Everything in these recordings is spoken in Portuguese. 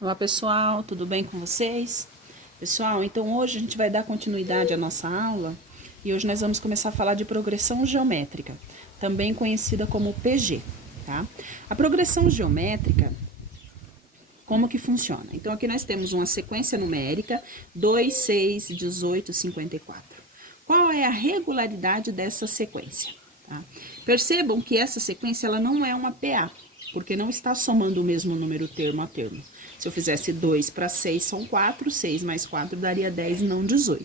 Olá pessoal, tudo bem com vocês? Pessoal, então hoje a gente vai dar continuidade à nossa aula e hoje nós vamos começar a falar de progressão geométrica, também conhecida como PG, tá? A progressão geométrica, como que funciona? Então aqui nós temos uma sequência numérica 2, 6, 18, 54. Qual é a regularidade dessa sequência? Tá? Percebam que essa sequência ela não é uma PA, porque não está somando o mesmo número termo a termo. Se eu fizesse 2 para 6, são 4, 6 mais 4 daria 10, não 18.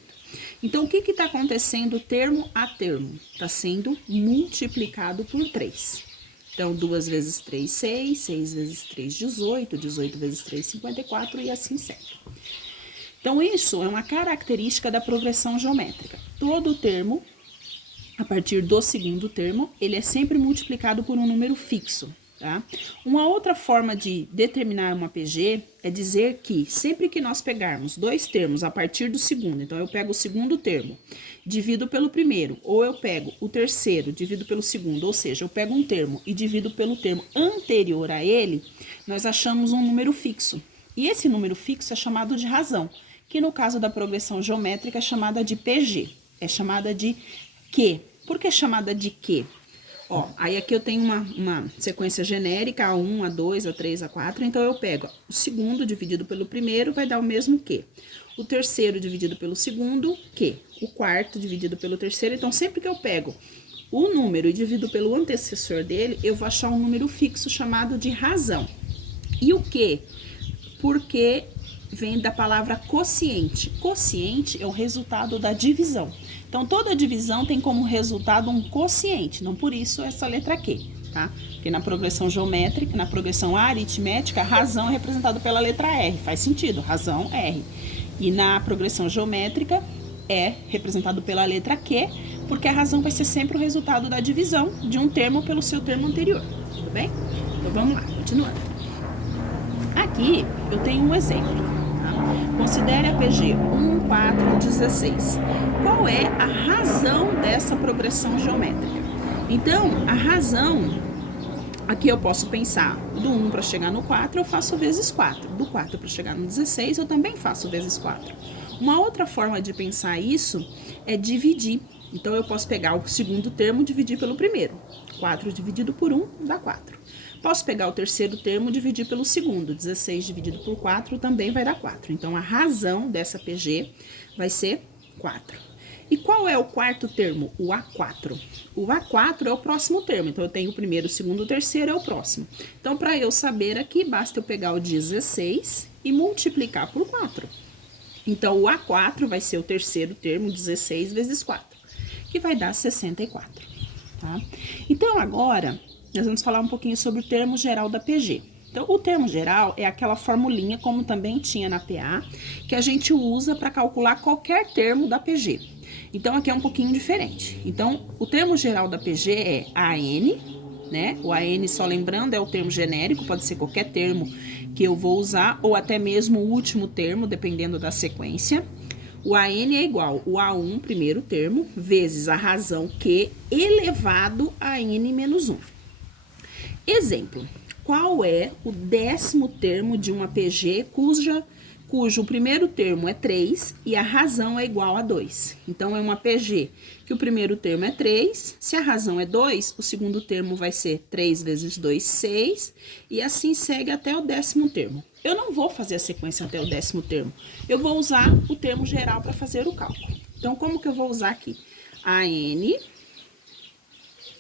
Então, o que está acontecendo termo a termo? Está sendo multiplicado por 3. Então, 2 vezes 3, 6, 6 vezes 3, 18, 18 vezes 3, 54 e assim segue. Então, isso é uma característica da progressão geométrica. Todo termo, a partir do segundo termo, ele é sempre multiplicado por um número fixo. Tá? Uma outra forma de determinar uma PG é dizer que sempre que nós pegarmos dois termos a partir do segundo, então eu pego o segundo termo, divido pelo primeiro, ou eu pego o terceiro, divido pelo segundo, ou seja, eu pego um termo e divido pelo termo anterior a ele, nós achamos um número fixo. E esse número fixo é chamado de razão, que no caso da progressão geométrica é chamada de PG, é chamada de Q. Por que é chamada de Q? Ó, aí aqui eu tenho uma sequência genérica, A1, A2, A3, A4, então eu pego o segundo dividido pelo primeiro, vai dar o mesmo Q. O terceiro dividido pelo segundo, Q. O quarto dividido pelo terceiro, então sempre que eu pego o número e divido pelo antecessor dele, eu vou achar um número fixo chamado de razão. E o Q? Porque vem da palavra quociente. Quociente é o resultado da divisão. Então, toda divisão tem como resultado um quociente, não por isso essa letra Q, tá? Porque na progressão geométrica, na progressão aritmética, a razão é representada pela letra R, faz sentido, razão R. E na progressão geométrica é representado pela letra Q, porque a razão vai ser sempre o resultado da divisão de um termo pelo seu termo anterior, tudo bem? Então, vamos lá, continuando. Aqui eu tenho um exemplo. Considere a PG 1, 4, 16. Qual é a razão dessa progressão geométrica? Então, a razão, aqui eu posso pensar, do 1 para chegar no 4, eu faço vezes 4. Do 4 para chegar no 16, eu também faço vezes 4. Uma outra forma de pensar isso é dividir. Então, eu posso pegar o segundo termo e dividir pelo primeiro. 4 dividido por 1 dá 4. Posso pegar o terceiro termo e dividir pelo segundo. 16 dividido por 4 também vai dar 4. Então, a razão dessa PG vai ser 4. E qual é o quarto termo? O A4. O A4 é o próximo termo. Então, eu tenho o primeiro, o segundo, o terceiro é o próximo. Então, para eu saber aqui, basta eu pegar o 16 e multiplicar por 4. Então, o A4 vai ser o terceiro termo, 16 vezes 4, que vai dar 64. Tá? Então, agora nós vamos falar um pouquinho sobre o termo geral da PG. Então, o termo geral é aquela formulinha, como também tinha na PA, que a gente usa para calcular qualquer termo da PG. Então, aqui é um pouquinho diferente. Então, o termo geral da PG é AN, né? O AN, só lembrando, é o termo genérico, pode ser qualquer termo que eu vou usar, ou até mesmo o último termo, dependendo da sequência. O AN é igual o A1, primeiro termo, vezes a razão Q elevado a N menos 1. Exemplo, qual é o 10º termo de uma PG cujo primeiro termo é 3 e a razão é igual a 2? Então, é uma PG que o primeiro termo é 3, se a razão é 2, o segundo termo vai ser 3 vezes 2, 6, e assim segue até o 10º termo. Eu não vou fazer a sequência até o 10º termo, eu vou usar o termo geral para fazer o cálculo. Então, como que eu vou usar aqui? AN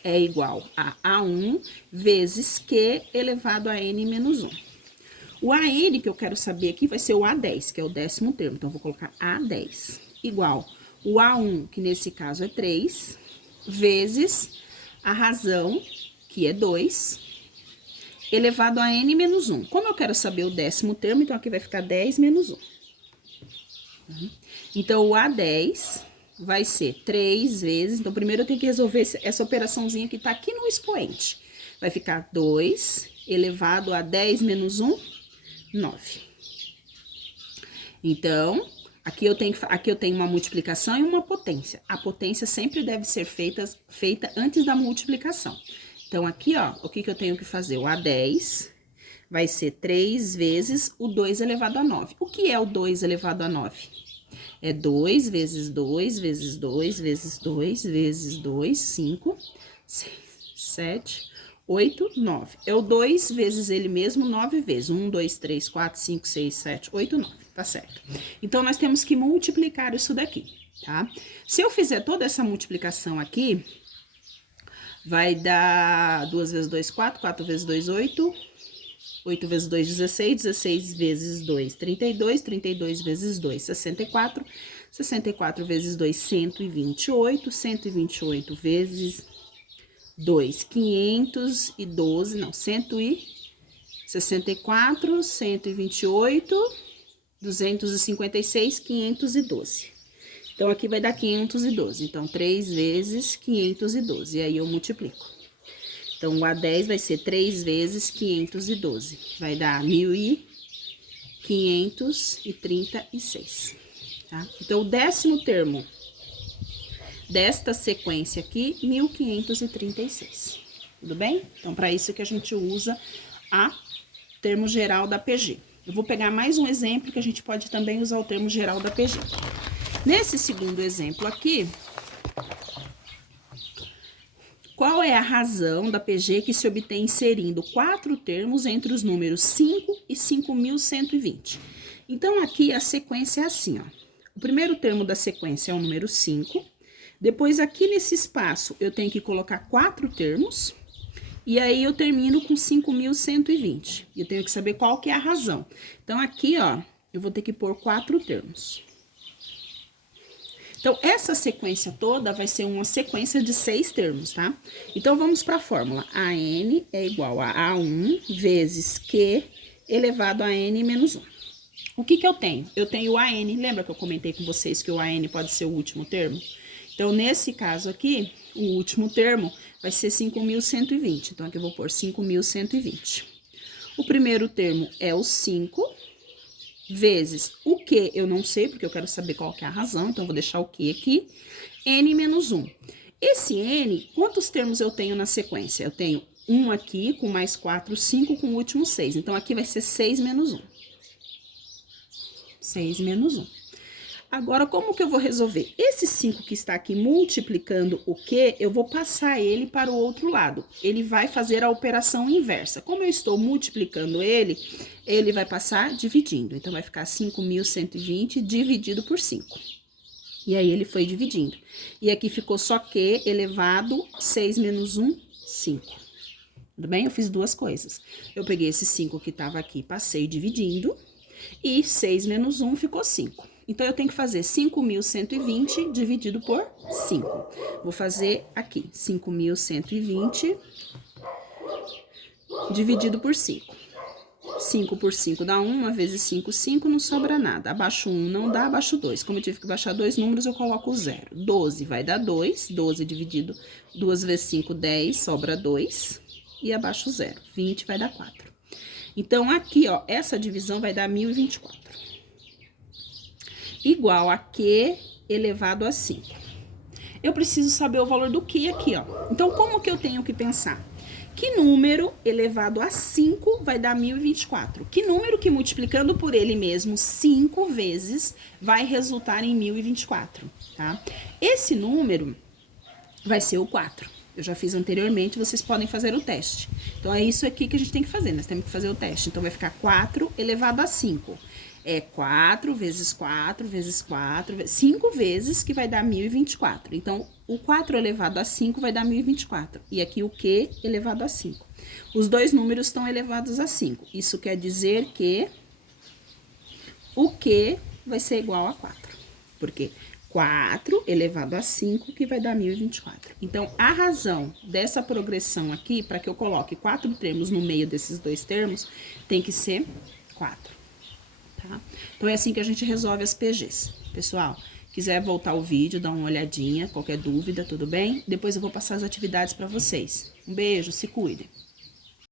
é igual a A1 vezes Q elevado a N menos 1. O AN que eu quero saber aqui vai ser o A10, que é o 10º termo. Então, eu vou colocar A10 igual o A1, que nesse caso é 3, vezes a razão, que é 2, elevado a N menos 1. Como eu quero saber o 10º termo, então aqui vai ficar 10 menos 1. Então, o A10 vai ser 3 vezes, então primeiro eu tenho que resolver essa operaçãozinha que tá aqui no expoente. Vai ficar 2 elevado a 10 menos 1, 9. Então, aqui eu tenho uma multiplicação e uma potência. A potência sempre deve ser feita antes da multiplicação. Então, aqui, ó, o que eu tenho que fazer? O A10 vai ser 3 vezes o 2 elevado a 9. O que é o 2 elevado a 9? É 2 vezes 2 vezes 2 vezes 2 vezes 2, 5, 6, 7, 8, 9. É o 2 vezes ele mesmo 9 vezes. 1, 2, 3, 4, 5, 6, 7, 8, 9. Tá certo? Então, nós temos que multiplicar isso daqui, tá? Se eu fizer toda essa multiplicação aqui, vai dar 2 vezes 2, 4, 4 vezes 2, 8, 8 vezes 2, 16, 16 vezes 2, 32, 32 vezes 2, 64, 64 vezes 2, 128, 128 vezes 2, 512, não, 164, 128, 256, 512. Então, aqui vai dar 512. Então, 3 vezes 512. E aí, eu multiplico. Então, o A10 vai ser 3 vezes 512. Vai dar 1.536, tá? Então, o 10º termo desta sequência aqui, 1.536. Tudo bem? Então, para isso que a gente usa a termo geral da PG. Eu vou pegar mais um exemplo que a gente pode também usar o termo geral da PG. Nesse segundo exemplo aqui, qual é a razão da PG que se obtém inserindo 4 termos entre os números 5 e 5.120? Então, aqui a sequência é assim, ó. O primeiro termo da sequência é o número 5. Depois, aqui nesse espaço, eu tenho que colocar 4 termos. E aí, eu termino com 5.120. E eu tenho que saber qual que é a razão. Então, aqui, ó, eu vou ter que pôr 4 termos. Então, essa sequência toda vai ser uma sequência de 6 termos, tá? Então, vamos para a fórmula. AN é igual a A1 vezes Q elevado a N menos 1. O que que eu tenho? Eu tenho o AN. Lembra que eu comentei com vocês que o AN pode ser o último termo? Então, nesse caso aqui, o último termo vai ser 5.120. Então, aqui eu vou pôr 5.120. O primeiro termo é o 5... vezes o que eu não sei, porque eu quero saber qual que é a razão, então eu vou deixar o que aqui, n menos 1. Esse n, quantos termos eu tenho na sequência? Eu tenho 1 aqui, com mais 4, 5, com o último 6. Então, aqui vai ser 6 menos 1. 6 menos 1. Agora, como que eu vou resolver? Esse 5 que está aqui multiplicando o que, eu vou passar ele para o outro lado. Ele vai fazer a operação inversa. Como eu estou multiplicando ele, ele vai passar dividindo. Então, vai ficar 5.120 dividido por 5. E aí, ele foi dividindo. E aqui ficou só Q elevado 6 menos 1, 5. Tudo bem? Eu fiz duas coisas. Eu peguei esse 5 que estava aqui, passei dividindo. E 6 menos 1 ficou 5. Então, eu tenho que fazer 5.120 dividido por 5. Vou fazer aqui, 5.120 dividido por 5. 5 por 5 dá 1, 1 vezes 5, 5, não sobra nada. Abaixo 1 não dá, abaixo 2. Como eu tive que baixar 2 números, eu coloco o 0. 12 vai dar 2, 12 dividido 2 vezes 5, 10, sobra 2. E abaixo 0, 20 vai dar 4. Então, aqui, ó, essa divisão vai dar 1.024. Igual a Q elevado a 5. Eu preciso saber o valor do Q aqui, ó. Então, como que eu tenho que pensar? Que número elevado a 5 vai dar 1.024? Que número que multiplicando por ele mesmo 5 vezes vai resultar em 1.024, tá? Esse número vai ser o 4. Eu já fiz anteriormente, vocês podem fazer o teste. Então, é isso aqui que a gente tem que fazer, nós temos que fazer o teste. Então, vai ficar 4 elevado a 5. É 4 vezes 4 vezes 4, 5 vezes que vai dar 1.024. Então, o 4 elevado a 5 vai dar 1.024. E aqui o Q elevado a 5. Os dois números estão elevados a 5. Isso quer dizer que o Q vai ser igual a 4. Porque 4 elevado a 5 que vai dar 1.024. Então, a razão dessa progressão aqui, para que eu coloque 4 termos no meio desses dois termos, tem que ser 4. Tá? Então, é assim que a gente resolve as PGs. Pessoal, quiser voltar o vídeo, dá uma olhadinha, qualquer dúvida, tudo bem? Depois eu vou passar as atividades para vocês. Um beijo, se cuidem.